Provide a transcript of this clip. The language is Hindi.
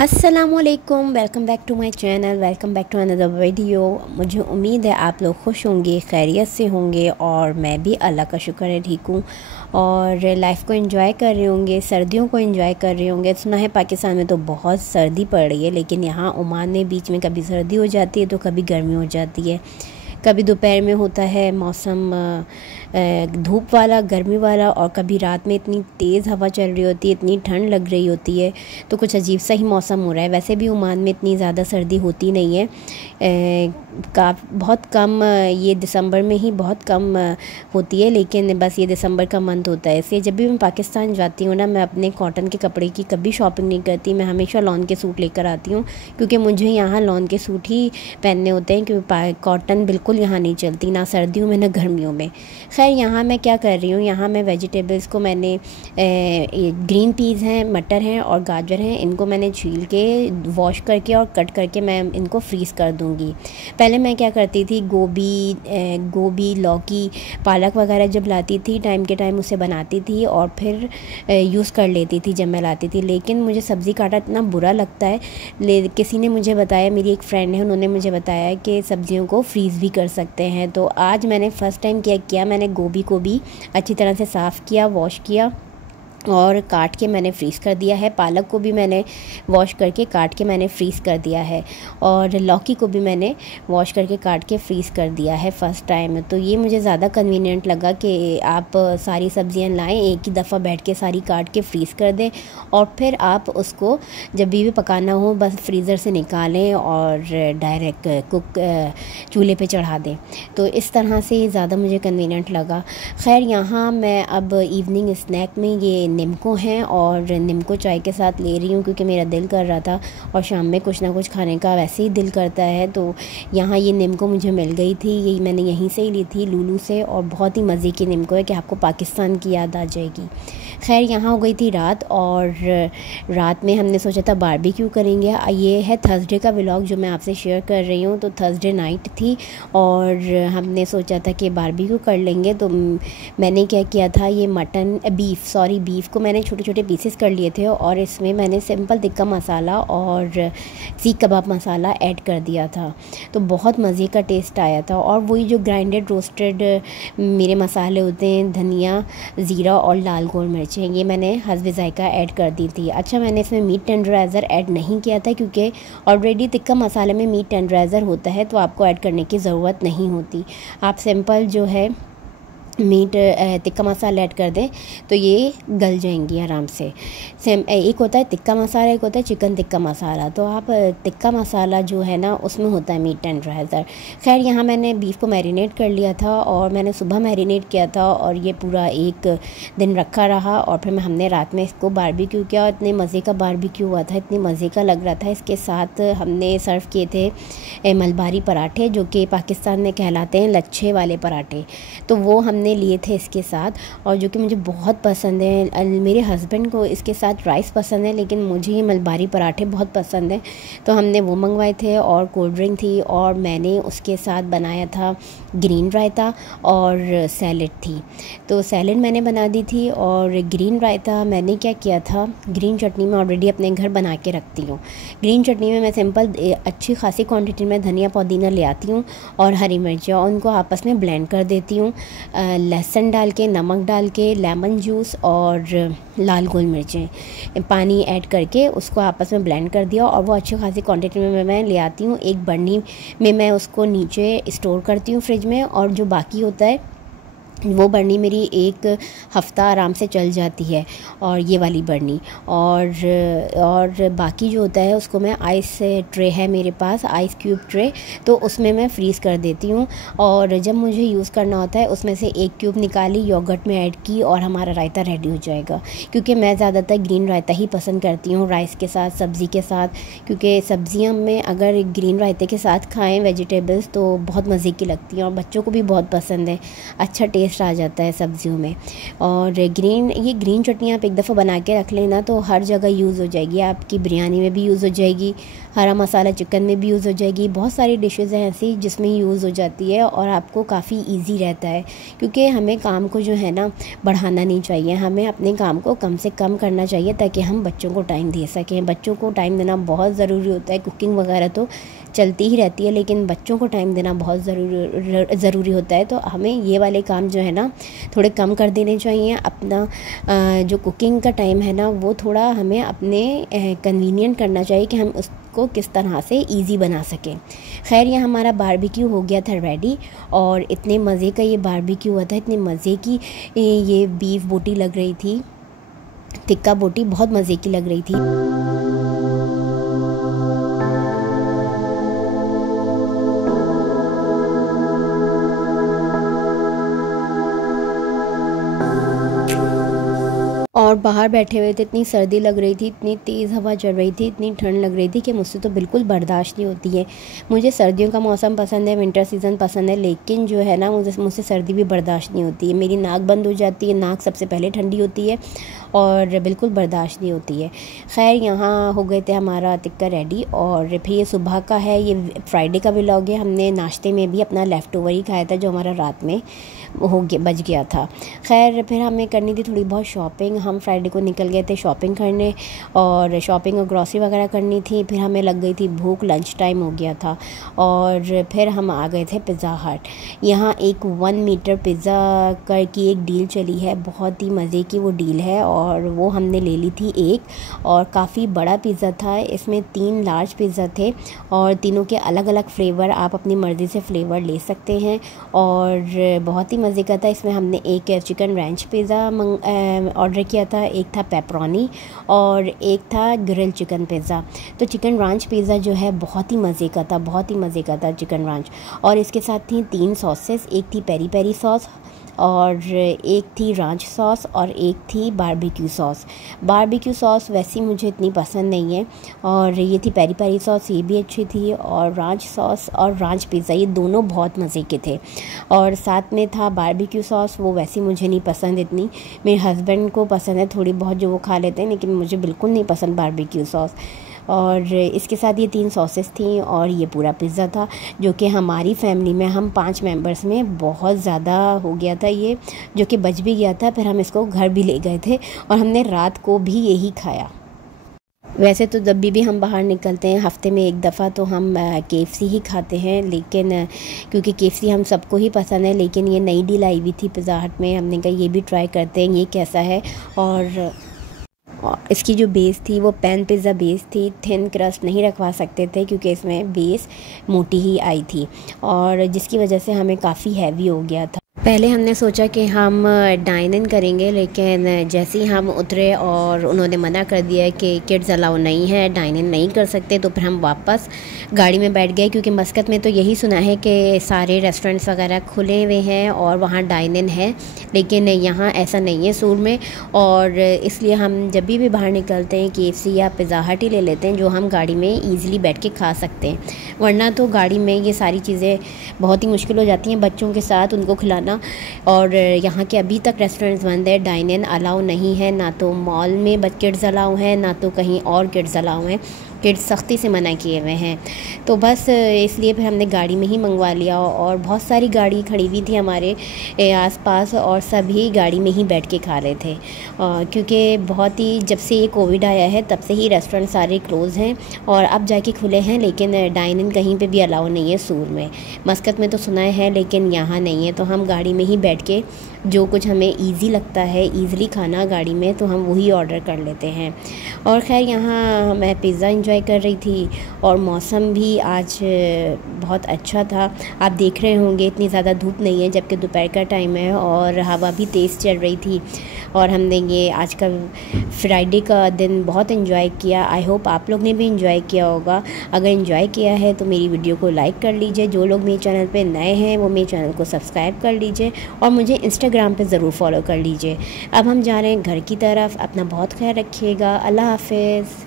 अस्सलामुअलैकुम, welcome back to my channel, welcome back to another video. मुझे उम्मीद है आप लोग खुश होंगे, खैरियत से होंगे और मैं भी अल्लाह का शुक्र है ठीक हूँ और लाइफ को एंजॉय कर रहे होंगे, सर्दियों को एंजॉय कर रहे होंगे। सुना है पाकिस्तान में तो बहुत सर्दी पड़ रही है, लेकिन यहाँ ओमान में बीच में कभी सर्दी हो जाती है तो कभी गर्मी हो जाती है। कभी दोपहर में होता है मौसम धूप वाला, गर्मी वाला, और कभी रात में इतनी तेज़ हवा चल रही होती है, इतनी ठंड लग रही होती है, तो कुछ अजीब सा ही मौसम हो रहा है। वैसे भी ओमान में इतनी ज़्यादा सर्दी होती नहीं है, बहुत कम, ये दिसंबर में ही बहुत कम होती है, लेकिन बस ये दिसंबर का मंथ होता है। इसलिए जब भी मैं पाकिस्तान जाती हूँ ना, मैं अपने कॉटन के कपड़े की कभी शॉपिंग नहीं करती, मैं हमेशा लॉन के सूट लेकर आती हूँ, क्योंकि मुझे यहाँ लॉन के सूट ही पहनने होते हैं, क्योंकि कॉटन बिल्कुल यहाँ नहीं चलती, ना सर्दियों में ना गर्मियों में। खैर, यहाँ मैं क्या कर रही हूँ, यहाँ मैं वेजिटेबल्स को मैंने ग्रीन पीस हैं, मटर हैं और गाजर हैं, इनको मैंने छील के वॉश करके और कट करके मैं इनको फ्रीज़ कर दूँगी। पहले मैं क्या करती थी, गोभी, लौकी, पालक वगैरह जब लाती थी टाइम के टाइम उसे बनाती थी और फिर यूज़ कर लेती थी जब मैं लाती थी। लेकिन मुझे सब्ज़ी काटा इतना बुरा लगता है। किसी ने मुझे बताया, मेरी एक फ्रेंड है, उन्होंने मुझे बताया कि सब्ज़ियों को फ्रीज़ भी कर सकते हैं। तो आज मैंने फ़र्स्ट टाइम क्या किया, मैंने गोभी को भी अच्छी तरह से साफ़ किया, वॉश किया और काट के मैंने फ्रीज़ कर दिया है। पालक को भी मैंने वॉश करके काट के मैंने फ्रीज़ कर दिया है और लौकी को भी मैंने वॉश करके काट के फ्रीज़ कर दिया है फ़र्स्ट टाइम। तो ये मुझे ज़्यादा कन्वीनियंट लगा कि आप सारी सब्ज़ियां लाएं, एक ही दफ़ा बैठ के सारी काट के फ्रीज़ कर दें और फिर आप उसको जब भी पकाना हो बस फ्रीज़र से निकालें और डायरेक्ट चूल्हे पे चढ़ा दें। तो इस तरह से ये ज़्यादा मुझे कन्वीनियंट लगा। खैर, यहाँ मैं अब इवनिंग स्नैक में ये निम्को हैं और निम्को चाय के साथ ले रही हूँ, क्योंकि मेरा दिल कर रहा था और शाम में कुछ ना कुछ खाने का वैसे ही दिल करता है। तो यहाँ ये निम्को मुझे मिल गई थी, यही मैंने यहीं से ही ली थी, लूलू से, और बहुत ही मज़े की निम्को है कि आपको पाकिस्तान की याद आ जाएगी। खैर, यहाँ हो गई थी रात और रात में हमने सोचा था बारबेक्यू करेंगे। ये है थर्सडे का व्लॉग जो मैं आपसे शेयर कर रही हूँ। तो थर्सडे नाइट थी और हमने सोचा था कि बारबेक्यू कर लेंगे। तो मैंने क्या किया था, ये बीफ को मैंने छोटे छोटे पीसेस कर लिए थे और इसमें मैंने सिंपल टिक्का मसाला और सीख कबाब मसाला ऐड कर दिया था। तो बहुत मज़े का टेस्ट आया था। और वही जो ग्राइंडेड रोस्टेड मेरे मसाले होते हैं, धनिया, ज़ीरा और लाल गोल मिर्चें, ये मैंने हस्बे ज़ायका ऐड कर दी थी। अच्छा, मैंने इसमें मीट टेंडराइज़र ऐड नहीं किया था, क्योंकि ऑलरेडी टिक्का मसाले में मीट टेंडराइज़र होता है, तो आपको ऐड करने की ज़रूरत नहीं होती। आप सिंपल जो है मीट टिक्का मसाला ऐड कर दें तो ये गल जाएंगी आराम से। एक होता है टिक्का मसाला, एक होता है चिकन टिक्का मसाला। तो आप टिक्का मसाला जो है ना, उसमें होता है मीट टेंडराइज़र। खैर, यहाँ मैंने बीफ को मैरिनेट कर लिया था और मैंने सुबह मैरिनेट किया था और ये पूरा एक दिन रखा रहा और फिर हमने रात में इसको बारबेक्यू किया और इतने मज़े का बारबेक्यू हुआ था, इतने मज़े का लग रहा था। इसके साथ हमने सर्व किए थे मलबारी पराठे, जो कि पाकिस्तान में कहलाते हैं लच्छे वाले पराठे। तो वो हमने लिए थे इसके साथ, और जो कि मुझे बहुत पसंद है। मेरे हस्बैंड को इसके साथ राइस पसंद है, लेकिन मुझे ये मलबारी पराठे बहुत पसंद है। तो हमने वो मंगवाए थे और कोल्ड ड्रिंक थी और मैंने उसके साथ बनाया था ग्रीन रायता और सैलेड थी। तो सैलेड मैंने बना दी थी और ग्रीन रायता मैंने क्या किया था, ग्रीन चटनी मैं ऑलरेडी अपने घर बना के रखती हूँ। ग्रीन चटनी में मैं सिंपल अच्छी खासी क्वांटिटी में धनिया पुदीना ले आती हूँ और हरी मिर्चें, और उनको आपस में ब्लेंड कर देती हूँ, लहसुन डाल के, नमक डाल के, लेमन जूस और लाल गोल मिर्चें, पानी ऐड करके उसको आपस में ब्लेंड कर दिया और वो अच्छी खासी क्वांटिटी में मैं ले आती हूँ। एक बर्नी में मैं उसको नीचे स्टोर करती हूँ फ्रिज में, और जो बाकी होता है वो बर्नी मेरी एक हफ़्ता आराम से चल जाती है, और ये वाली बर्नी। और बाकी जो होता है उसको मैं आइस ट्रे है मेरे पास, आइस क्यूब ट्रे, तो उसमें मैं फ्रीज़ कर देती हूँ। और जब मुझे यूज़ करना होता है उसमें से एक क्यूब निकाली, योगर्ट में ऐड की और हमारा रायता रेडी हो जाएगा। क्योंकि मैं ज़्यादातर ग्रीन रायता ही पसंद करती हूँ राइस के साथ, सब्ज़ी के साथ, क्योंकि सब्ज़ियाँ में अगर ग्रीन रायते के साथ खाएँ वेजिटेबल्स तो बहुत मज़े की लगती हैं और बच्चों को भी बहुत पसंद है। अच्छा टेस्ट टेस्ट आ जाता है सब्जियों में। और ग्रीन चटनी आप एक दफ़ा बना के रख लेना तो हर जगह यूज़ हो जाएगी, आपकी बिरयानी में भी यूज़ हो जाएगी, हरा मसाला चिकन में भी यूज़ हो जाएगी। बहुत सारी डिशेज़ हैं ऐसी जिसमें यूज़ हो जाती है और आपको काफ़ी ईजी रहता है, क्योंकि हमें काम को जो है ना बढ़ाना नहीं चाहिए, हमें अपने काम को कम से कम करना चाहिए ताकि हम बच्चों को टाइम दे सकें। बच्चों को टाइम देना बहुत ज़रूरी होता है। कुकिंग वगैरह तो चलती ही रहती है, लेकिन बच्चों को टाइम देना बहुत ज़रूरी होता है। तो हमें ये वाले काम जो है ना थोड़े कम कर देने चाहिए। अपना जो कुकिंग का टाइम है ना वो थोड़ा हमें अपने कन्वीनियंट करना चाहिए कि हम उसको किस तरह से इजी बना सकें। खैर, ये हमारा बारबेक्यू हो गया था रेडी, और इतने मज़े का ये बारबेक्यू हुआ था, इतने मज़े की ये बीफ बोटी लग रही थी, टिक्का बोटी बहुत मज़े की लग रही थी। और बाहर बैठे हुए थे, इतनी सर्दी लग रही थी, इतनी तेज़ हवा चल रही थी, इतनी ठंड लग रही थी कि मुझसे तो बिल्कुल बर्दाश्त नहीं होती है। मुझे सर्दियों का मौसम पसंद है, विंटर सीज़न पसंद है, लेकिन जो है ना मुझसे सर्दी भी बर्दाश्त नहीं होती है। मेरी नाक बंद हो जाती है, नाक सबसे पहले ठंडी होती है और बिल्कुल बर्दाश्त नहीं होती है। खैर, यहाँ हो गए थे हमारा टिक्का रेडी, और फिर ये सुबह का है, ये फ्राइडे का व्लॉग है। हमने नाश्ते में भी अपना लेफ़्ट ओवर ही खाया था जो हमारा रात में बच गया था। खैर, फिर हमें करनी थी थोड़ी बहुत शॉपिंग। हम फ्राइडे को निकल गए थे शॉपिंग करने, और शॉपिंग और ग्रॉसरी वगैरह करनी थी। फिर हमें लग गई थी भूख, लंच टाइम हो गया था, और फिर हम आ गए थे पिज़्ज़ा हट। यहाँ एक 1 मीटर पिज़्ज़ा की एक डील चली है, बहुत ही मज़े की वो डील है, और वो हमने ले ली थी एक, और काफ़ी बड़ा पिज़्ज़ा था। इसमें 3 लार्ज पिज़्ज़ा थे, और तीनों के अलग अलग फ्लेवर, आप अपनी मर्ज़ी से फ्लेवर ले सकते हैं, और बहुत ही मज़े का था। इसमें हमने एक चिकन रैंच पिज़्ज़ा ऑर्डर किया था, एक था पेपरोनी, और एक था ग्रिल चिकन पिज़्ज़ा। तो चिकन रैंच पिज़्ज़ा जो है बहुत ही मज़े का था, बहुत ही मज़े का था चिकन रैंच। और इसके साथ थी 3 सॉसेस, एक थी पेरी पेरी सॉस, और एक थी रांच सॉस, और एक थी बारबेक्यू सॉस। बारबेक्यू सॉस वैसी मुझे इतनी पसंद नहीं है, और ये थी पेरी पेरी सॉस, ये भी अच्छी थी, और रांच सॉस और रांच पिज़्ज़ा ये दोनों बहुत मज़े के थे। और साथ में था बारबेक्यू सॉस, वो वैसी मुझे नहीं पसंद इतनी, मेरे हस्बैंड को पसंद है थोड़ी बहुत जो वो खा लेते हैं, लेकिन मुझे बिल्कुल नहीं पसंद बारबेक्यू सॉस। और इसके साथ ये 3 सॉसेस थी, और ये पूरा पिज़्ज़ा था, जो कि हमारी फैमिली में हम 5 मेंबर्स में बहुत ज़्यादा हो गया था ये, जो कि बच भी गया था। फिर हम इसको घर भी ले गए थे, और हमने रात को भी यही खाया। वैसे तो जब भी हम बाहर निकलते हैं हफ़्ते में एक दफ़ा तो हम KFC ही खाते हैं, लेकिन क्योंकि KFC हम सबको ही पसंद है, लेकिन ये नई डील आई हुई थी पिज़्ज़ा हट में, हमने कहा ये भी ट्राई करते हैं ये कैसा है। और इसकी जो बेस थी वो पैन पिज़्ज़ा बेस थी, थिन क्रस्ट नहीं रखवा सकते थे क्योंकि इसमें बेस मोटी ही आई थी, और जिसकी वजह से हमें काफ़ी हैवी हो गया था। पहले हमने सोचा कि हम डाइन इन करेंगे, लेकिन जैसे ही हम उतरे और उन्होंने मना कर दिया कि किड्स अलाउ नहीं है, डाइन इन नहीं कर सकते, तो फिर हम वापस गाड़ी में बैठ गए, क्योंकि मस्कत में तो यही सुना है कि सारे रेस्टोरेंट्स वगैरह खुले हुए हैं और वहाँ डाइन इन है, लेकिन यहाँ ऐसा नहीं है सूर में। और इसलिए हम जब भी बाहर निकलते हैं KFC या पिज़्ज़ा हट ही ले लेते हैं, जो हम गाड़ी में ईज़िली बैठ के खा सकते हैं, वरना तो गाड़ी में ये सारी चीज़ें बहुत ही मुश्किल हो जाती हैं बच्चों के साथ उनको खिलाना। और यहाँ के अभी तक रेस्टोरेंट्स बंद है, डाइन इन अलाउ नहीं है, ना तो मॉल में किड्स अलाउ हैं, ना तो कहीं और किड्स अलाउ हैं, किड्स सख्ती से मना किए हुए हैं। तो बस इसलिए फिर हमने गाड़ी में ही मंगवा लिया, और बहुत सारी गाड़ी खड़ी हुई थी हमारे आसपास, और सभी गाड़ी में ही बैठ के खा रहे थे, क्योंकि बहुत ही जब से ये कोविड आया है तब से ही रेस्टोरेंट सारे क्लोज़ हैं, और अब जाके खुले हैं, लेकिन डाइन इन कहीं पे भी अलाउ नहीं है सूर में। मस्कत में तो सुना है, लेकिन यहाँ नहीं है, तो हम गाड़ी में ही बैठ के जो कुछ हमें ईज़ी लगता है, ईज़िली खाना गाड़ी में, तो हम वही ऑर्डर कर लेते हैं। और ख़ैर, यहाँ मैं पिज़्ज़ा इंजॉय कर रही थी, और मौसम भी आज बहुत अच्छा था। आप देख रहे होंगे इतनी ज़्यादा धूप नहीं है, जबकि दोपहर का टाइम है, और हवा भी तेज़ चल रही थी, और हमने ये आज का फ्राइडे का दिन बहुत इन्जॉय किया। आई होप आप लोग ने भी इन्जॉय किया होगा। अगर इन्जॉय किया है तो मेरी वीडियो को लाइक कर लीजिए, जो लोग मेरे चैनल पे नए हैं वो मेरे चैनल को सब्सक्राइब कर लीजिए, और मुझे इंस्टाग्राम पे ज़रूर फॉलो कर लीजिए। अब हम जा रहे हैं घर की तरफ। अपना बहुत ख्याल रखिएगा। अल्लाह हाफ़िज़।